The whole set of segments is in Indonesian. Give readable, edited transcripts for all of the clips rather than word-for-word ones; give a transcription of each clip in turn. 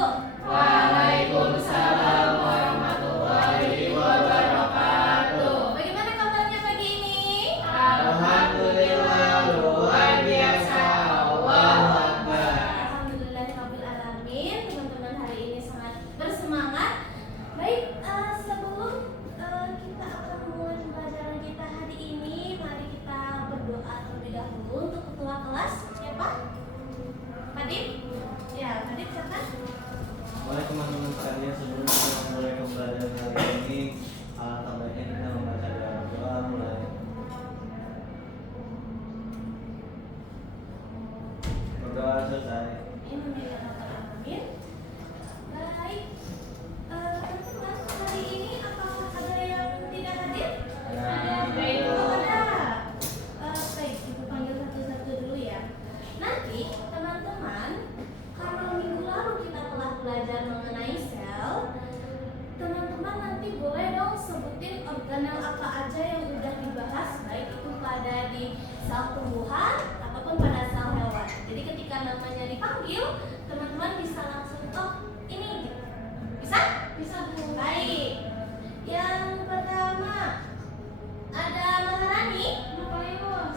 wabarakatuh. Waalaikumsalam warahmatullahi wabarakatuh. Bagaimana kabarnya pagi ini? Alhamdulillah luar biasa. Allahu Akbar. Alhamdulillahirabbil alamin. Teman-teman hari ini sangat bersemangat. Baik, sebelum kita akan memulai pembelajaran kita hari ini, mari kita berdoa terlebih dahulu untuk ketua kelas, ya Pak? Fadil? Ya, Fadil silakan. Oleh teman-teman sekalian, sebelum kita memulai pembelajaran hari ini, alangkah baiknya kita membaca doa mulai. Berdoa selesai. Amin. Baik, teman-teman, hari ini apakah ada yang tidak hadir? Oh, ada. Baik, Ibu panggil satu-satu dulu ya. Nanti teman-teman, karena minggu lalu kita telah belajar mengenai sel, teman-teman nanti boleh dong sebutin organel apa aja yang udah dibahas, baik itu pada di sel tumbuhan ataupun pada sel hewan. Jadi ketika namanya dipanggil, teman-teman bisa langsung, oh ini gitu. Bisa? Bisa. Baik. Yang pertama ada Maharani.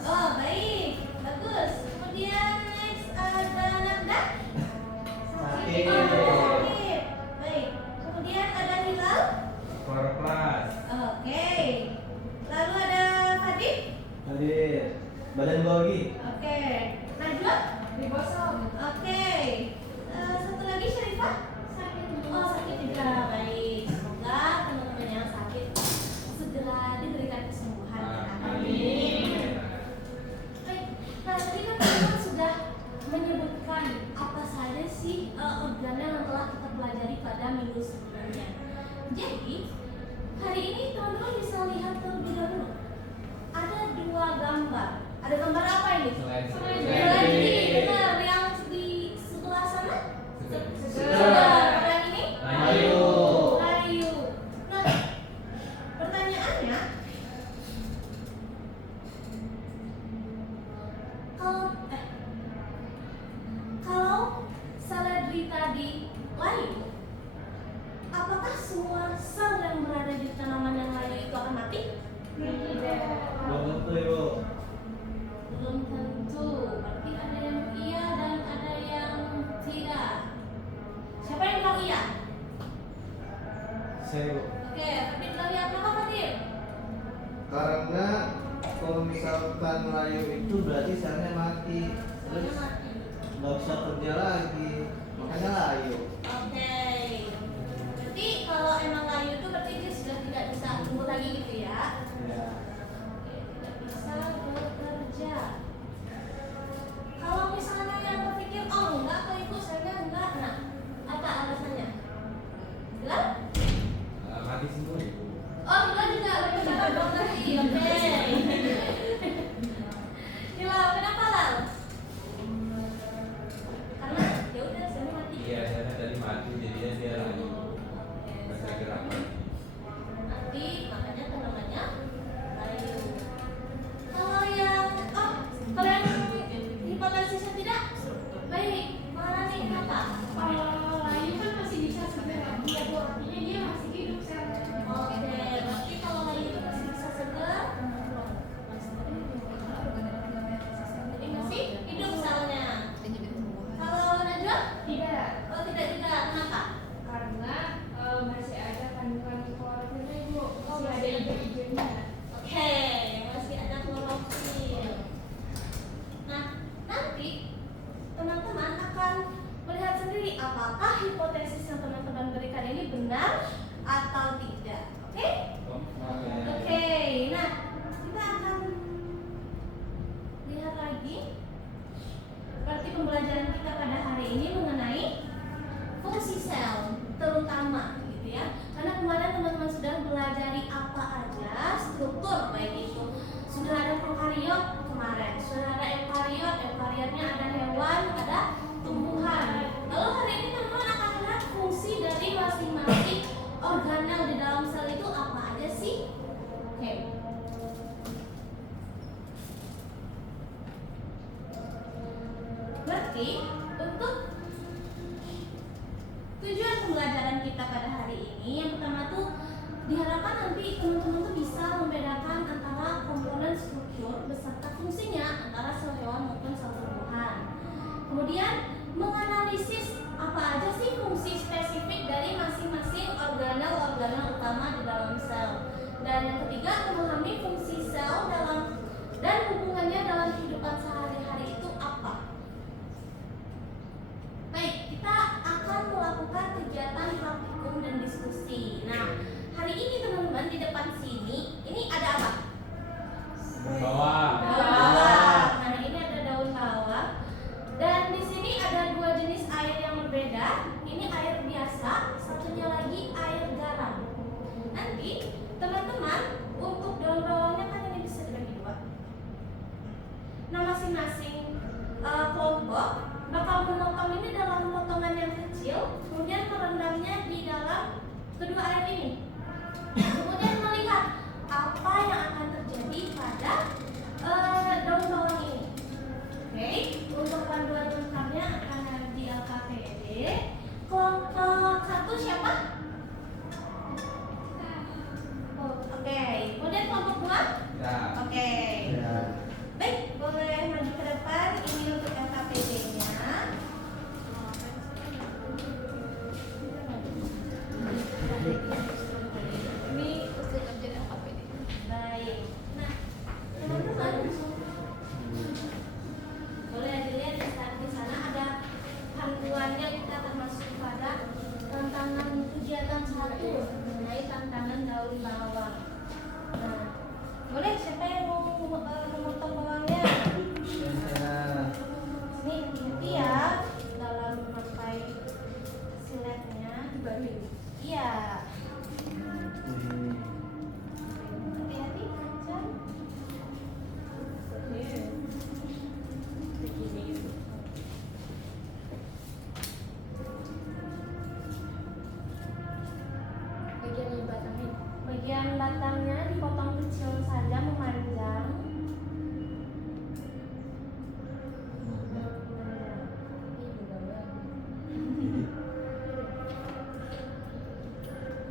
Oh baik, bagus. Kemudian next ada Nanda. Sakit. Oh, sakit. Baik. Kemudian ada Hilal. Kelas. Oke. Lalu ada Fadil. Hadir. Badan grogi. Oke. Najwa. Oke. Satu lagi Syarifah. Oh sakit juga. Baik. Semoga teman-teman yang sakit segera diberikan kesembuhan. Amin. Baik. Nah tadi kan teman-teman sudah menyebutkan apa saja sih organel yang telah kita pelajari pada minggu sebelumnya. Jadi hari ini teman-teman bisa lihat terlebih dahulu. Ada dua gambar. Ada gambar apa ini? Selagi, benar. Yang di sebelah sana? Sebelah. Yang ini? Layu. Layu. Nah, pertanyaannya, kalau Saladri tadi layu, apakah semua sel yang berada di tanaman yang layu itu akan mati? Belum tentu, Ibu. Belum tentu. Berarti ada yang iya dan ada yang tidak. Siapa yang bilang iya? Saya, Bu. Oke, Fatin bilang iya. Kenapa Fatin? Karena kalau misalkan layu itu berarti selnya mati, terus Soalnya mati. nggak bisa kerja lagi, makanya layu. Oke. Berarti kalau emang layu itu berarti dia sudah tidak bisa tumbuh lagi gitu ya? Ya. Oke, tidak bisa bekerja. Kalau misalnya yang berpikir, oh enggak kok ibu, saya enggak, nah apa alasannya? Bilang? Mati semua ibu. Oh, Hilal juga berbicara dong tadi. Oke. Hilal, kenapa Lal? Karena ya udah saya mati. Iya, saya tadi mati jadinya dia lagi. Oke, Saya kira apa? nanti makanya namanya layu. Kalau yang kalau yang hipotesisnya tidak baik, mana nih kenapa? Layu kan masih bisa segar, dia Bu, artinya dia masih hidup selnya. Oke, berarti kalau layu itu masih bisa segar, jadi masih hidup selnya. Kalau Najwa? Tidak, Oh tidak juga, kenapa? karena masih ada kandungan klorofilnya Ibu, Oh, masih ada masih ada. hijau-hijaunya. Oke, masih ada klorofil. Nah, nanti teman-teman akan melihat sendiri apakah hipotesis yang teman-teman berikan ini benar atau tidak. Oke? Oke. Nah, kita akan lihat lagi. Berarti pembelajaran kita pada hari ini mengenai fungsi sel, terutama gitu ya. Karena kemarin teman-teman sudah belajari apa aja struktur, baik itu sudah ada prokariot kemarin, sudah ada eukariot, eukariotnya ada hewan, ada tumbuhan. Lalu hari ini teman-teman akan melihat fungsi dari masing-masing organel di dalam sel itu apa aja sih? Oke. Berarti untuk kita pada hari ini, yang pertama tuh diharapkan nanti teman-teman tuh bisa membedakan antara komponen struktur beserta fungsinya antara sel hewan maupun sel tumbuhan. Kemudian menganalisis apa aja sih fungsi spesifik dari masing-masing organel utama di dalam sel. Dan yang ketiga, memahami fungsi sel dan hubungannya dalam kehidupan sehari-hari itu apa. Baik, kita akan melakukan kegiatan praktikum dan diskusi. Nah, hari ini teman-teman di depan sini, ini ada apa? Bawah. Daun bawang. Nah, ini ada daun bawang. Dan di sini ada dua jenis air yang berbeda. Ini air biasa, satunya lagi air garam. Nanti teman-teman untuk daun bawangnya kan ini bisa dibagi dua. Nah, masing-masing kelompok bakal memotong ini dalam potongan yang kecil, kemudian merendamnya di dalam kedua air ini. Kemudian melihat apa yang akan terjadi pada daun bawang ini. Oke, untuk panduan lengkapnya akan ada di LKPD. Kelompok satu siapa? Oh, oke. Kemudian kelompok dua? Ya. Oke. Ya. Baik, boleh maju ke depan. Ini untuk LKPD-nya. Ini usul kajian LKPD. Baik. Nah, teman-teman, boleh dilihat di sana ada panduannya, kita termasuk pada tantangan kegiatan 1 mengenai tantangan daun bawang. Nah, boleh siapa yang mau memotong bawangnya? Ini hati ya dalam memakai siletnya. Iya. Hati-hati, jangan. Bagian batangnya dipotong kecil saja, memanjang.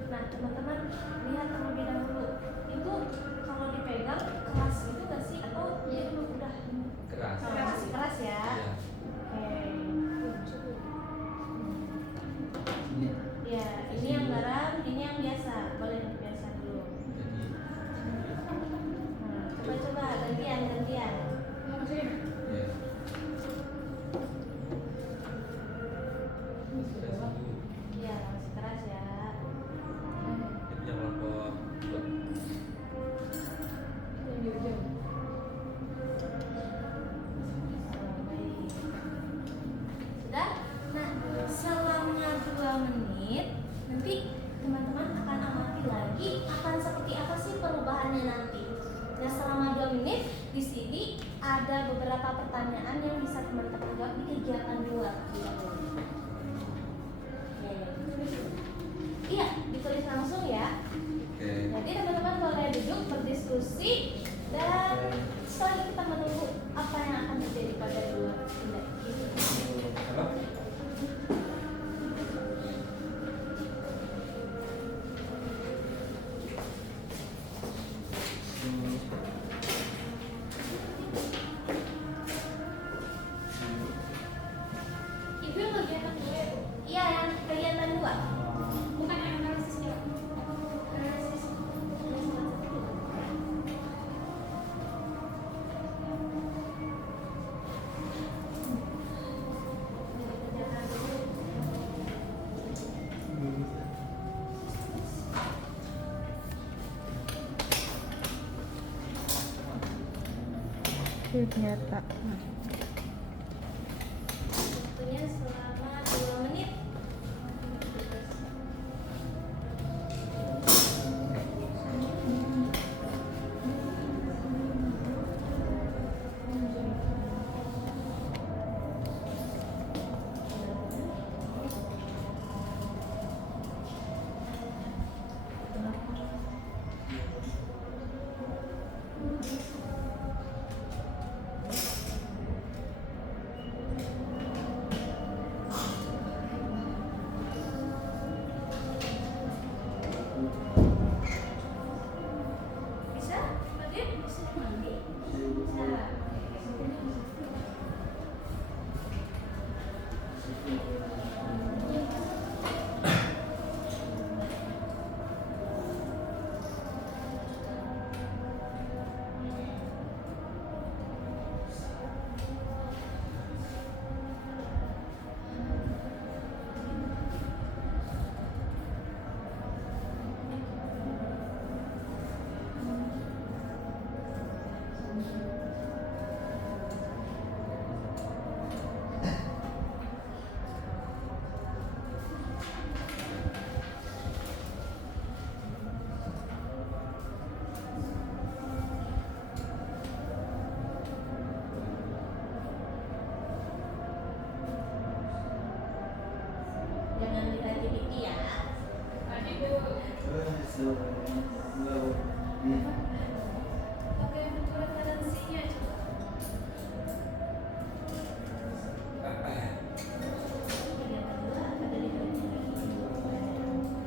Nah, teman-teman lihat terlebih dahulu. Itu kalau dipegang keras gitu nggak sih? Atau dia udah Keras. masih keras ya? Ya. Oke. Ya, ini yang garam, ini yang biasa. Boleh biasa dulu. Nah, coba-coba gantian. Ya. Iya, masih keras ya. Itu yang kelompok dua. Baik. Sudah? Nah, selama 2 menit nanti teman-teman akan amati lagi akan seperti apa sih perubahannya nanti. Nah, selama 2 menit di sini ada beberapa pertanyaan yang bisa teman-teman jawab di kegiatan 2. Iya, ditulis langsung ya. Oke. Nanti teman-teman boleh duduk berdiskusi dan selanjutnya kita menunggu apa yang akan terjadi pada 2 tindak ini. Apa? Itu yang kegiatan gue, Iya, yang kegiatan 2. bukan yang analisisnya. Analisis. Dikerjakan dulu. Ternyata. Waktunya selama 2 menit. Oke, bentuk referensinya coba. Bagian kedua ada di bagian ini. Nah,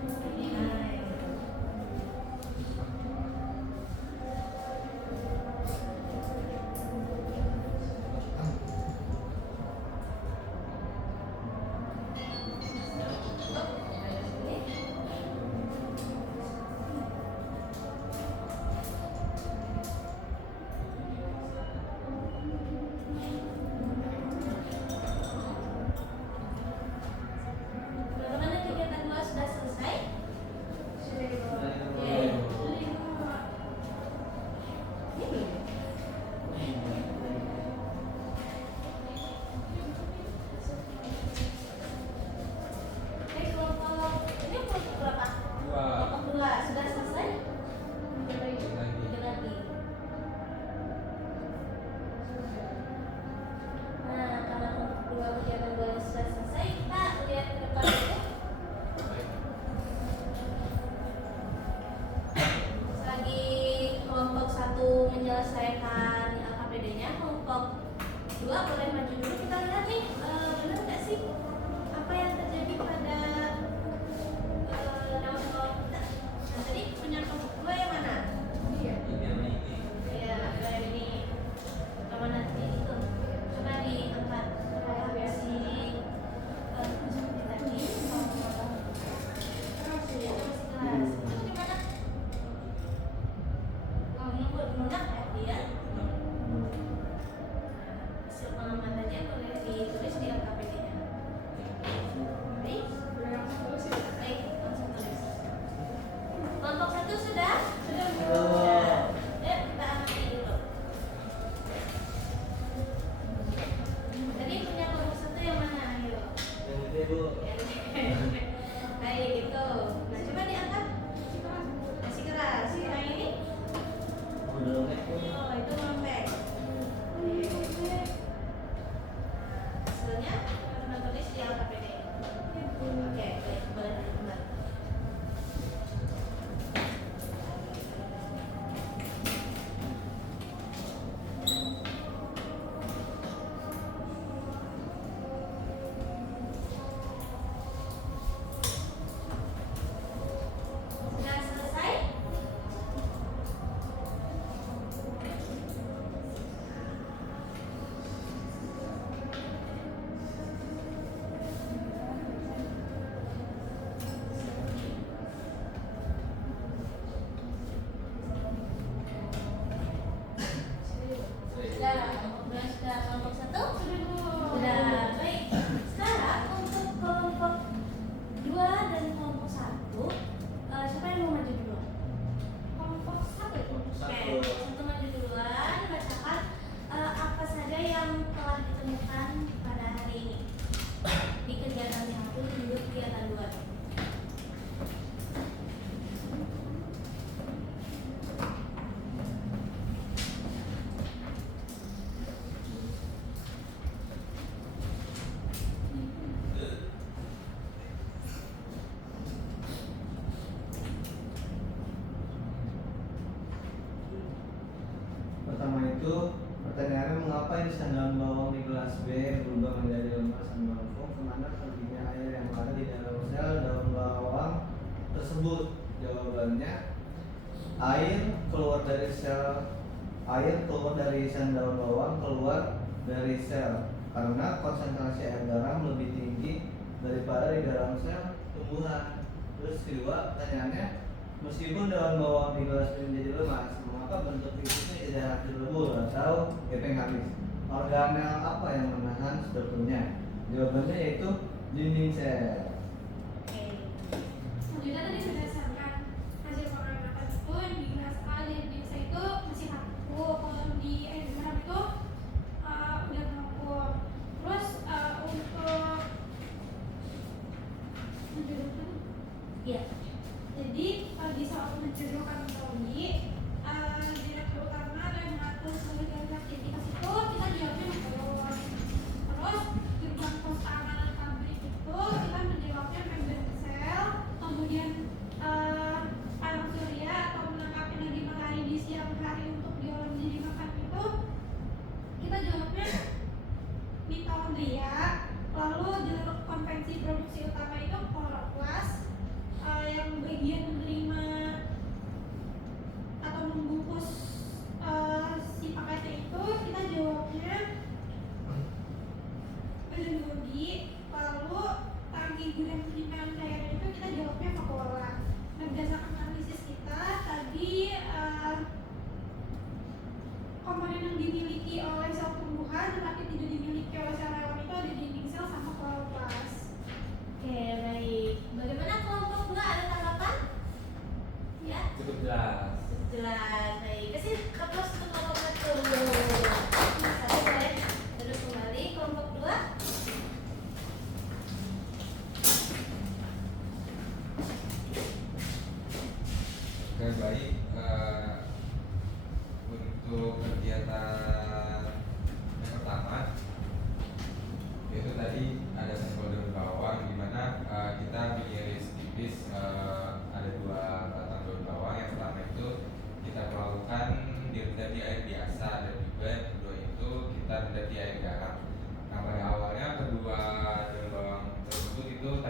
bagaimana kegiatan 2 sudah selesai? Oke. Ini belum. Oke, kelompok ini kelompok berapa? Kelompok 2 sudah selesai? Tiga lagi. Nah, karena kelompok 2 kegiatan 2 sudah selesai, kita lihat ke depan dulu. Selagi kelompok 1 menyelesaikan LKPD-nya, kelompok 2 boleh maju dulu. Kita lihat nih, benar nggak sih apa yang terjadi pada daun bawang kita? Nah, tadi punya kelompok 2 yang mana? Iya, kayak ini. Sama nanti itu coba diangkat si seperti tadi. Terus ya, masih kelas. Itu gimana? Lunak ya dia. Hasil pengamatannya boleh ditulis di LKPD-nya. Baik, baik, langsung tulis. Kelompok 1 sudah? Sudah. Yuk, kita amati dulu. Tadi punya kelompok 1 yang mana? Ayo. Baik, itu. Nah, coba diangkat. Masih keras. Yang ini? Oh, itu lembek. Hasilnya teman tulis di LKPD. Oke, baik, boleh kembali. Sudah selesai? Sudah, kelompok 1? Sudah, baik. Sekarang untuk kelompok 2 dan kelompok 1, siapa yang mau maju dulu? Kelompok 1. Oke, satu maju duluan, bacakan apa saja yang telah ditemukan pada hari ini di kegiatan 1 dan juga kegiatan 2. Pertama itu pertanyaannya, mengapa irisan daun bawang di kelas B berubah menjadi lemas melengkung? Kemana perginya air yang ada di dalam sel daun bawang tersebut? Jawabannya, air keluar dari irisan daun bawang keluar dari sel karena konsentrasi air garam lebih tinggi daripada di dalam sel tumbuhan. Terus kedua pertanyaannya, meskipun daun bawang di gelas B menjadi lemas, mengapa bentuk fisiknya tidak hancur lebur atau gepeng habis? Organel apa yang menahan sebetulnya? Jawabannya yaitu dinding sel. Oke. Selanjutnya tadi berdasarkan hasil pengamatan itu yang di gelas A dan di C itu masih kaku, kalau di air garam itu udah kaku. Terus untuk menjodohkan, Iya. jadi di soal menjodohkan tadi direktur utama dan mengatur seluruh jalan aktivitas itu kita jawabnya terus. Terus gerbang pos keamanan pabrik itu kita menjawabnya member sel, kemudian alat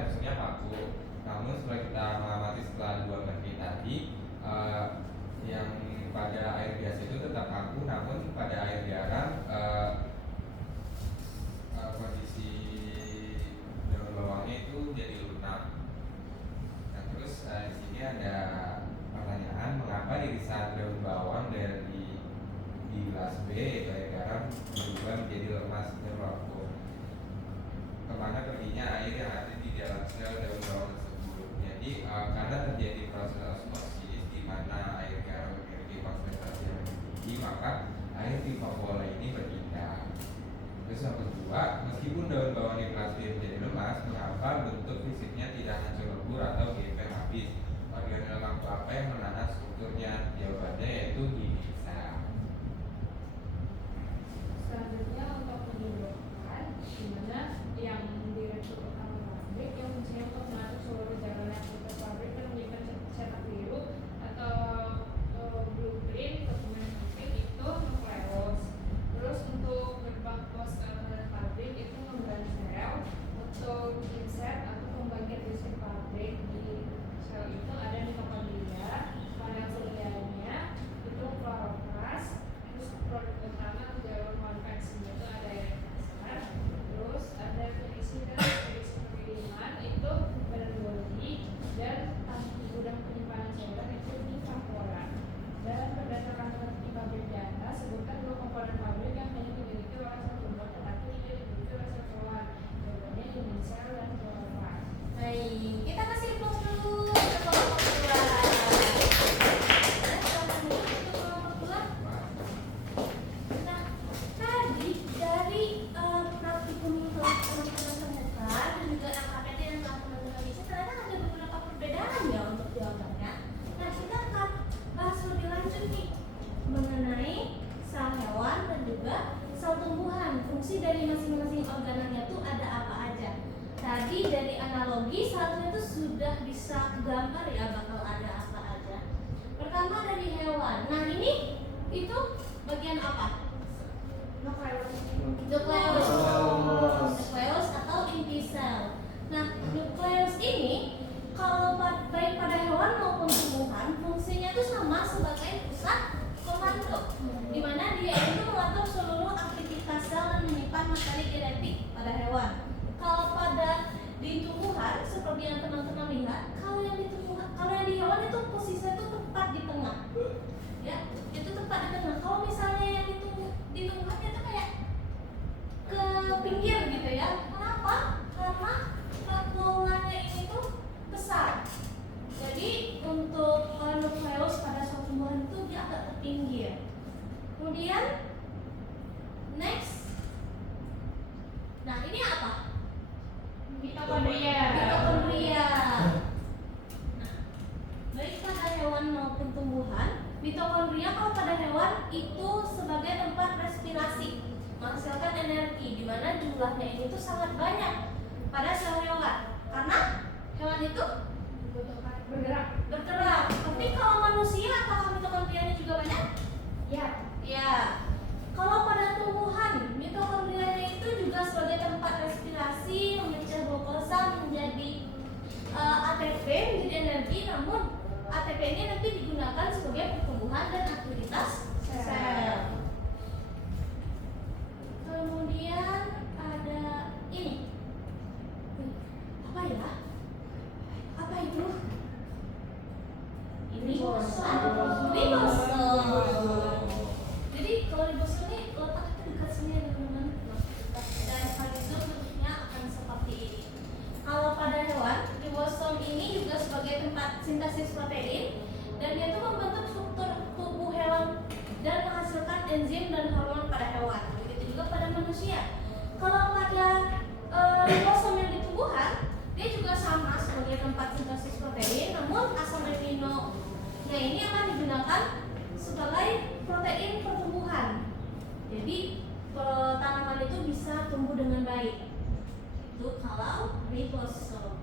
teksturnya paku. Namun setelah kita mengamati setelah 2 menit tadi, yang pada air biasa itu tetap kaku, namun pada air garam kondisi daun bawangnya itu jadi lunak. Nah, terus di sini ada pertanyaan, mengapa irisan daun bawang di gelas B yaitu air garam berubah menjadi lemas dan vakum? Kemana perginya air yang ada di dalam sel daun bawang tersebut? Jadi karena terjadi proses osmosis di mana air garam memiliki konsentrasi yang lebih tinggi, maka air pipa bola ini berpindah. Terus yang kedua, meskipun daun bawang di gelas B menjadi lemas, mengapa bentuk fisiknya tidak hancur lebur atau gepeng habis? Organel lemak apa yang menahan strukturnya? Jawabannya yaitu gimisa. Selanjutnya untuk menyebutkan dimana yang direktur utama pabrik yang fungsinya untuk mengatur seluruh jalannya aktivitas pabrik dan menjadikan cetak biru atau blueprint dokumen pabrik itu nukleus. Terus untuk gerbang pos keamanan pabrik itu membran sel. Untuk inset atau pembagian listrik pabrik di sel itu ada mitokondria, panel surganya itu kloroplas. Terus produk utama jalur konveksinya itu ada yang dasar, terus ada penisi dan ekspedisi pengiriman itu badan bodi, dan tangki gudang penyimpanan cairan itu di kamporan. Dan berdasarkan strategi pabrik data, sebutkan 2 komponen pabrik yang hanya dimiliki oleh satu lot tetapi tidak dimiliki oleh satu lot. Jawabannya human cell dan kloroplas. Baik, kita kasih plus dulu ke kelompok 2. Nah, tadi dari praktikum teman-teman temukan dan juga LKPD yang telah teman-teman isi, ternyata ada beberapa perbedaan ya untuk jawabannya. Nah, kita akan bahas lebih lanjut nih mengenai sel hewan dan juga sel tumbuhan. Fungsi dari masing-masing organelnya itu ada apa aja. Tadi dari analogi seharusnya itu sudah bisa gambar ya bakal ada apa aja. Pertama dari hewan. Nah, ini itu bagian apa? Nukleus atau inti sel. Nah, nukleus ini kalau baik pada hewan maupun tumbuhan fungsinya itu sama sebagai pusat komando, di mana dia itu mengatur seluruh aktivitas sel dan menyimpan materi genetik pada hewan. Kalau di tumbuhan seperti yang teman-teman lihat, kalau yang di hewan itu posisinya itu tepat di tengah. Ya, itu tepat di tengah. Kalau misalnya yang di tumbuhan itu kayak ke pinggir gitu ya. Kenapa? Karena makronya ini tuh besar. Jadi untuk nukleus pada suatu tumbuhan itu dia agak terpinggir. Kemudian next. Nah, ini apa? Mitokondria. Nah, baik pada hewan maupun tumbuhan, mitokondria kalau pada hewan itu sebagai tempat respirasi, menghasilkan energi, di mana jumlahnya ini tuh sangat banyak pada sel hewan. Karena hewan itu bergerak. Tapi kalau manusia apakah mitokondrianya juga banyak? Ya. Kalau pada tumbuhan, mitokondrianya itu juga sebagai tempat respirasi, memecah glukosa menjadi ATP, menjadi energi. Namun ATP ini nanti digunakan sebagai pertumbuhan dan aktivitas sel. Kemudian ada ini. Apa ya? Apa itu? Ini ribosom. Jadi kalau ribosom ini letaknya dekat sini ya teman-teman. Dan ribosom bentuknya akan seperti ini. Kalau pada hewan, ribosom ini juga sebagai tempat sintesis protein dan dia itu membentuk struktur tubuh hewan dan menghasilkan enzim dan hormon pada hewan. Begitu juga pada manusia. Kalau pada ribosom yang di tumbuhan, dia juga sama sebagai tempat sintesis protein, namun asam amino ini akan digunakan sebagai protein pertumbuhan. Jadi tanaman itu bisa tumbuh dengan baik. Itu kalau ribosom.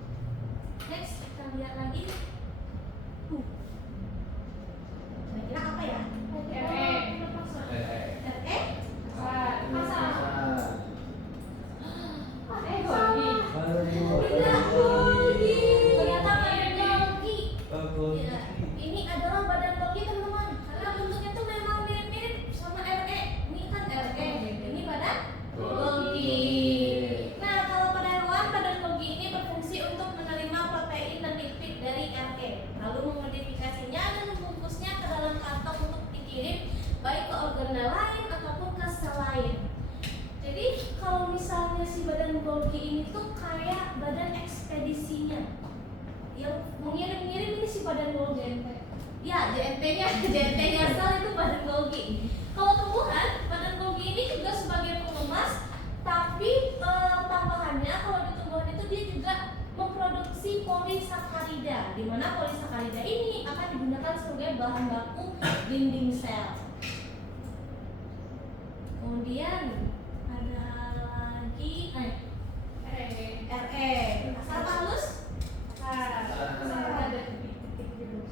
Next kita lihat lagi. Kira-kira apa ya? RE. Bodi. Tidak. badan Golgi. JNT. Ya, JNT-nya sel itu badan Golgi. Kalau tumbuhan, badan Golgi ini juga sebagai pengemas, tapi tambahannya kalau di tumbuhan itu dia juga memproduksi polisakarida, di mana polisakarida ini akan digunakan sebagai bahan baku dinding sel. Kemudian ada lagi RE. Asal halus? Ada titik-titik gitu.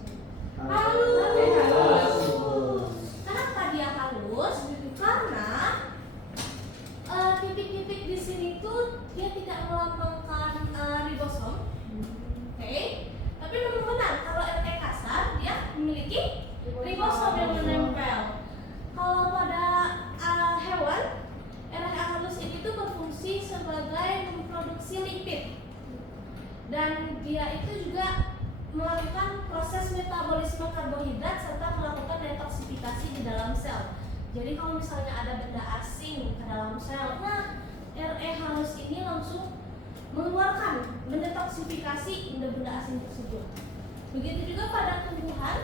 Halus. Kenapa dia halus? Karena titik-titik di sini tuh dia tidak melambangkan ribosom. Oke. Tapi memang benar kalau RE kasar dia memiliki ribosom yang menempel. Kalau pada hewan, RNA halus ini tuh berfungsi sebagai memproduksi lipid, dan dia itu juga melakukan proses metabolisme karbohidrat serta melakukan detoksifikasi di dalam sel. Jadi kalau misalnya ada benda asing ke dalam sel, nah RE halus ini langsung mengeluarkan, mendetoksifikasi benda-benda asing tersebut. Begitu juga pada tumbuhan,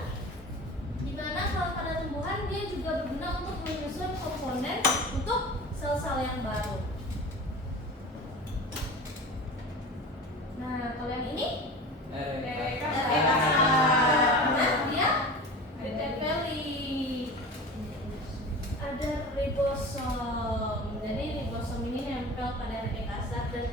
di mana kalau pada tumbuhan dia juga berguna untuk menyusun komponen untuk sel-sel yang baru. Nah, kalau yang ini RE kasar. Nah, dia ditempeli. Ada ribosom. Jadi ribosom ini nempel pada RE kasar dan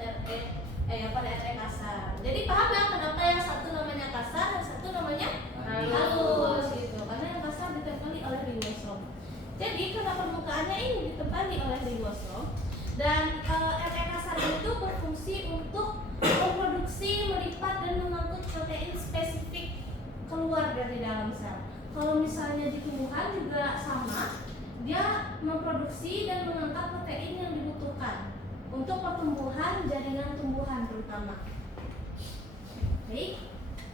pada RE kasar. Jadi paham ya kenapa yang satu namanya kasar dan satu namanya halus gitu. Karena yang kasar ditempeli oleh ribosom. Jadi karena permukaannya ini ditempeli oleh ribosom, dan RE kasar itu berfungsi untuk memproduksi, melipat dan mengangkut protein spesifik keluar dari dalam sel. Kalau misalnya di tumbuhan juga sama, dia memproduksi dan mengangkat protein yang dibutuhkan untuk pertumbuhan jaringan tumbuhan terutama. Baik,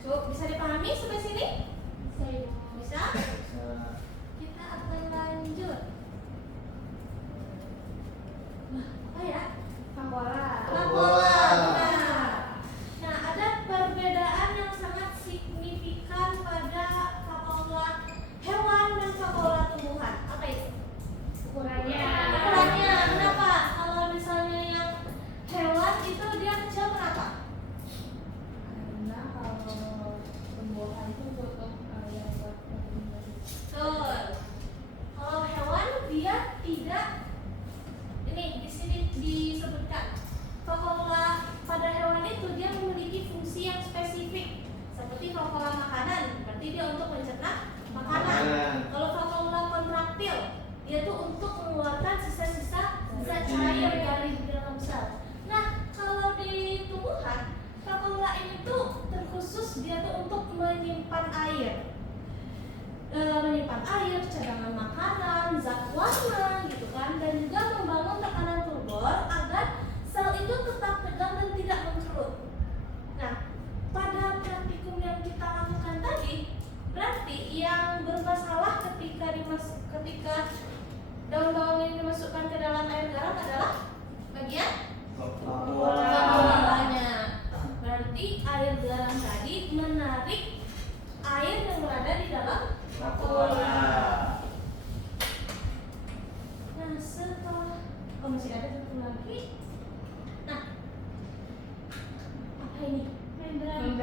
so, bisa dipahami sampai sini? Bisa? Kita akan lanjut. Wah, apa ya? Vakuola. Benar. Nah, ada perbedaan yang sangat signifikan pada vakuola hewan dan vakuola tumbuhan. Apa itu? Ukurannya. Ukurannya. Kenapa? Kalau misalnya yang hewan itu dia kecil, kenapa? Karena kalau tumbuhan itu butuh yang buat pertumbuhan. Betul. Kalau hewan dia tidak, ini di sini disebutkan vakuola pada hewan itu dia memiliki fungsi yang spesifik, seperti vakuola makanan, berarti dia untuk mencerna makanan. Kalau vakuola kontraktil, dia tuh untuk mengeluarkan sisa-sisa zat cair dari dalam sel. Nah, kalau di tumbuhan, vakuola ini tuh terkhusus dia tuh untuk menyimpan air. Menyimpan air, cadangan makanan, zat warna gitu kan, dan juga membangun tekanan turbor agar sel itu tetap tegang dan tidak mengkerut. Nah, pada praktikum yang kita lakukan tadi, berarti yang bermasalah ketika daun-daun ini dimasukkan ke dalam air garam adalah bagian vakuolanya. Berarti air garam tadi menarik air yang berada di dalam vakuola. Nah, setelah masih ada satu lagi. Nah, apa ini? Membran.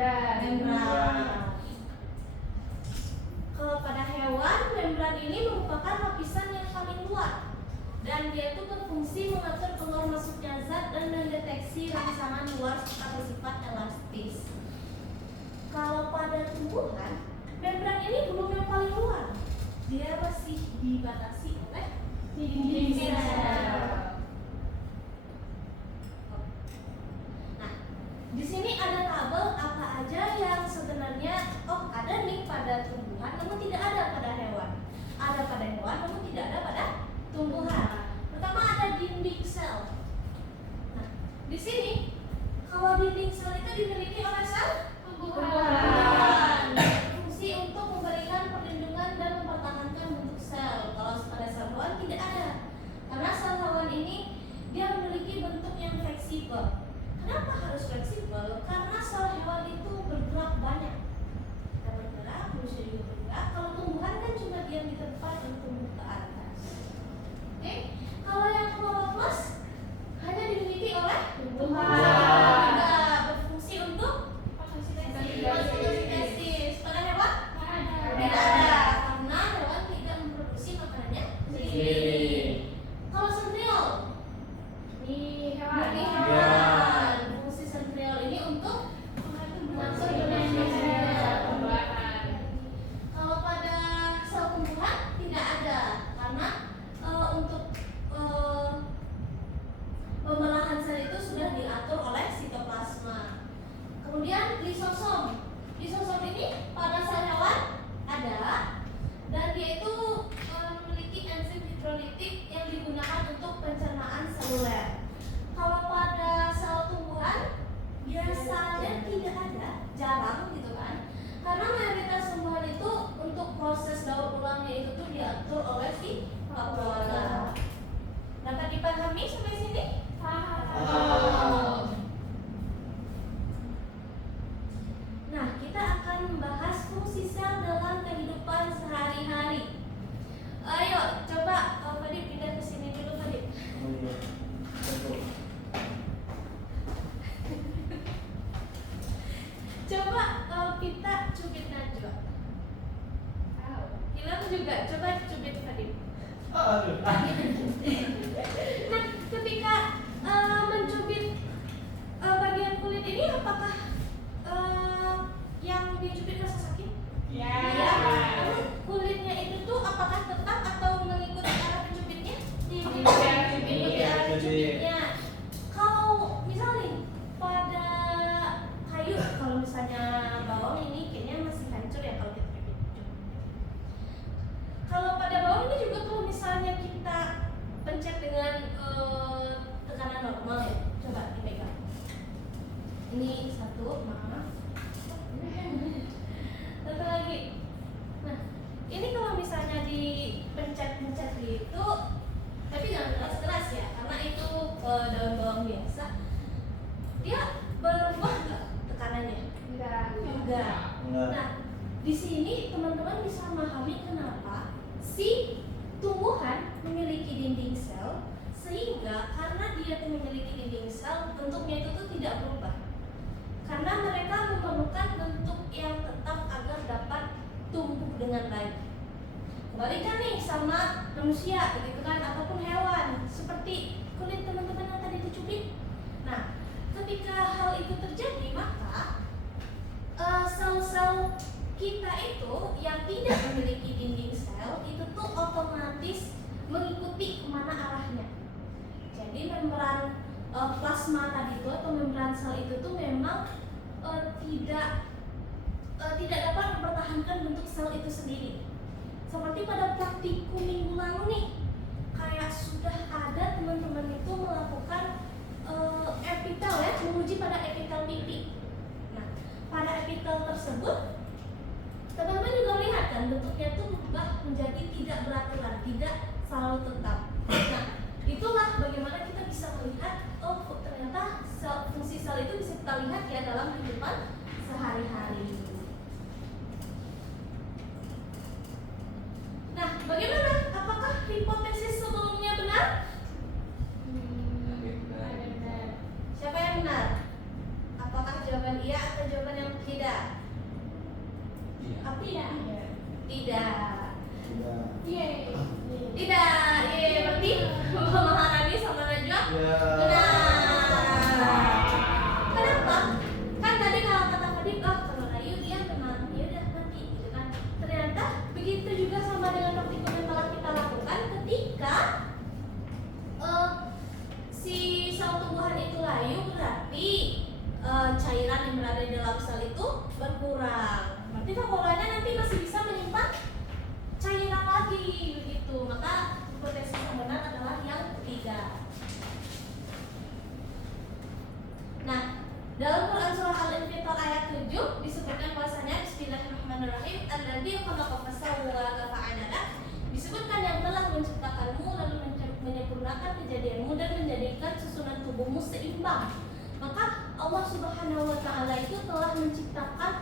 Kalau pada hewan, membran ini merupakan lapisan yang paling luar, dan dia itu berfungsi mengatur keluar masuknya zat dan mendeteksi rangsangan luar serta bersifat elastis. Kalau pada tumbuhan, membran ini belum yang paling luar, dia masih dibatasi oleh dinding sel. Nah, di sini ada tabel apa aja yang sebenarnya ada nih pada tumbuhan, namun tidak ada pada hewan. Ada pada hewan, namun tidak ada pada tumbuhan. Pertama ada dinding sel. Nah, di sini kalau dinding sel itu dimiliki oleh sel tumbuhan. Fungsi untuk memberikan perlindungan dan mempertahankan bentuk sel. Kalau pada sel hewan tidak ada, karena sel hewan ini dia memiliki bentuk yang fleksibel. Kenapa harus fleksibel? Karena sel hewan itu bergerak banyak. Kita bergerak lisosom. Lisosom ini pada sel hewan ada, dan dia itu memiliki enzim hidrolitik yang digunakan untuk pencernaan seluler. Kalau pada sel tumbuhan biasanya tidak ada, jarang gitu kan. Karena mayoritas tumbuhan itu untuk proses daur ulangnya itu tuh diatur oleh si keluarga. Dapat dipahami sampai sini? Paham. Nah, kita akan membahas fungsi sel dalam kehidupan sehari-hari. Ayo, coba Fadip pindah ke sini dulu, Fadip. Oh iya. Betul. Coba kita cubit Najwa. Ilham juga, coba cubit Fadip. Aduh. Nah, ketika mencubit bagian kulit ini, apakah yang dicubit rasa sakit? Ya. Iya. Lalu kulitnya itu tuh apakah tetap atau mengikuti arah pencubitnya? Mengikuti arah pencubitnya. Kalau misalnya pada kayu, kalau misalnya bawang ini kayaknya masih hancur ya kalau kita cubit. Kalau pada bawang ini juga kalau misalnya kita pencet dengan tekanan normal ya, coba dipegang. Ini satu, maaf. Satu lagi. Nah, ini kalau misalnya dipencet-pencet gitu, tapi jangan keras-keras ya, karena itu daun bawang biasa. Dia berubah nggak tekanannya? Enggak. Enggak. Enggak. Nah, di sini teman-teman bisa memahami kenapa si tumbuhan memiliki dinding sel, sehingga karena dia tuh memiliki dinding sel, bentuknya itu tuh tidak berubah. Karena mereka memerlukan bentuk yang tetap agar dapat tumbuh dengan baik. Kebalikan nih sama manusia, begitu kan, ataupun hewan, seperti kulit teman-teman yang tadi dicubit. Nah, ketika hal itu terjadi, maka sel-sel kita itu yang tidak memiliki dinding sel itu tuh otomatis mengikuti kemana arahnya. Jadi membran plasma tadi itu atau membran sel itu tuh memang tidak dapat mempertahankan bentuk sel itu sendiri. Seperti pada praktikum minggu lalu nih, kayak sudah ada teman-teman itu melakukan epitel ya, menguji pada epitel pipi. Nah, pada epitel tersebut teman-teman juga lihat kan bentuknya tuh berubah menjadi tidak beraturan, tidak selalu tetap. Nah, itulah bagaimana kita bisa melihat, oh ternyata fungsi sel itu bisa kita lihat ya dalam kehidupan sehari-hari. Nah, bagaimana? Apakah hipotesis sebelumnya benar? Benar. Siapa yang benar? Apakah jawaban iya atau jawaban yang tidak? Tidak. Tidak. Tidak. Yeay. Tidak. Ye, berarti Maharani sama Najwa Ya. benar. Kenapa? Kan tadi kalau kata Fadip, kalau Rayu dia memang ya udah nanti gitu kan. Ternyata begitu juga sama dengan praktikum yang telah kita lakukan ketika si sel tumbuhan itu layu, berarti cairan yang berada di dalam sel itu berkurang. Berarti formulanya nanti masih bisa menyimpan cairan lagi begitu. Maka hipotesis yang benar adalah yang ketiga. Nah, dalam Quran surah Al-Infitar ayat 7 disebutkan bahwasanya Bismillahirrahmanirrahim alladzi khalaqa fasawwaka fa'adala, disebutkan yang telah menciptakanmu lalu menyempurnakan kejadianmu dan menjadikan susunan tubuhmu seimbang. Maka Allah Subhanahu wa taala itu telah menciptakan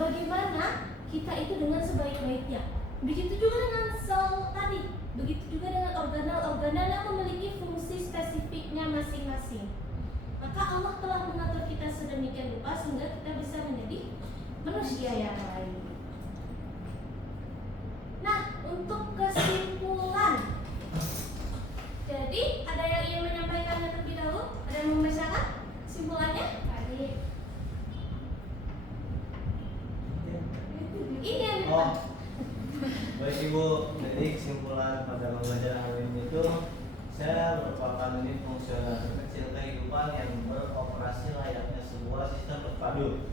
bagaimana kita itu dengan sebaik-baiknya. Begitu juga dengan sel tadi, begitu juga dengan organel-organel yang memiliki fungsi spesifiknya masing-masing. Maka Allah telah mengatur kita sedemikian rupa sehingga kita bisa menjadi manusia yang lain. Nah, untuk kesimpulan, jadi ada yang ingin menyampaikannya terlebih dahulu? Ada yang membacakan kesimpulannya? Tadi. Ini yang Oh, baik Ibu. Jadi kesimpulan pada pembelajaran hari ini itu, sel merupakan unit fungsional terkecil kehidupan yang beroperasi layaknya sebuah sistem terpadu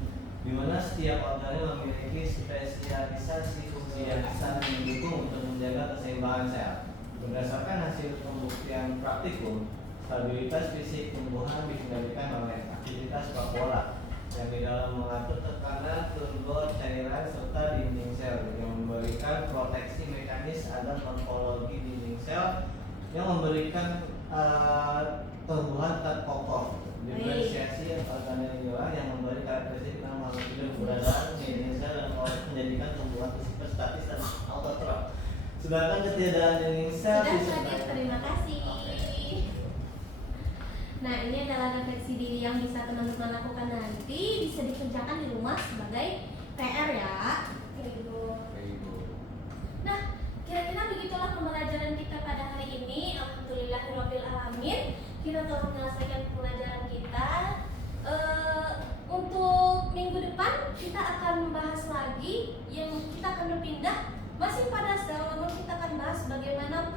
di mana setiap organel memiliki spesialisasi fungsi yang saling mendukung untuk menjaga keseimbangan sel. Berdasarkan hasil pembuktian praktikum, stabilitas fisik tumbuhan dikendalikan oleh aktivitas vakuola yang di dalam mengatur tekanan turbo cairan serta dinding sel yang memberikan proteksi mekanis agar morfologi dinding sel yang memberikan tumbuhan tetap kokoh. Diferensiasi organel inilah yang memberi karakteristik nama hidup keberadaan dinding sel dan menjadikan tumbuhan bersifat statis dan autotrof. Sedangkan ketiadaan dinding sel Sudah hadir, terima kasih. Nah, ini adalah refleksi diri yang bisa teman-teman lakukan nanti, bisa dikerjakan di rumah sebagai PR ya. Nah, kira-kira begitulah pembelajaran kita pada hari ini. Alhamdulillahirabbil alamin. Kita telah menyelesaikan pembelajaran kita. Untuk minggu depan kita akan membahas lagi, yang kita akan berpindah masih pada sel, namun kita akan bahas bagaimana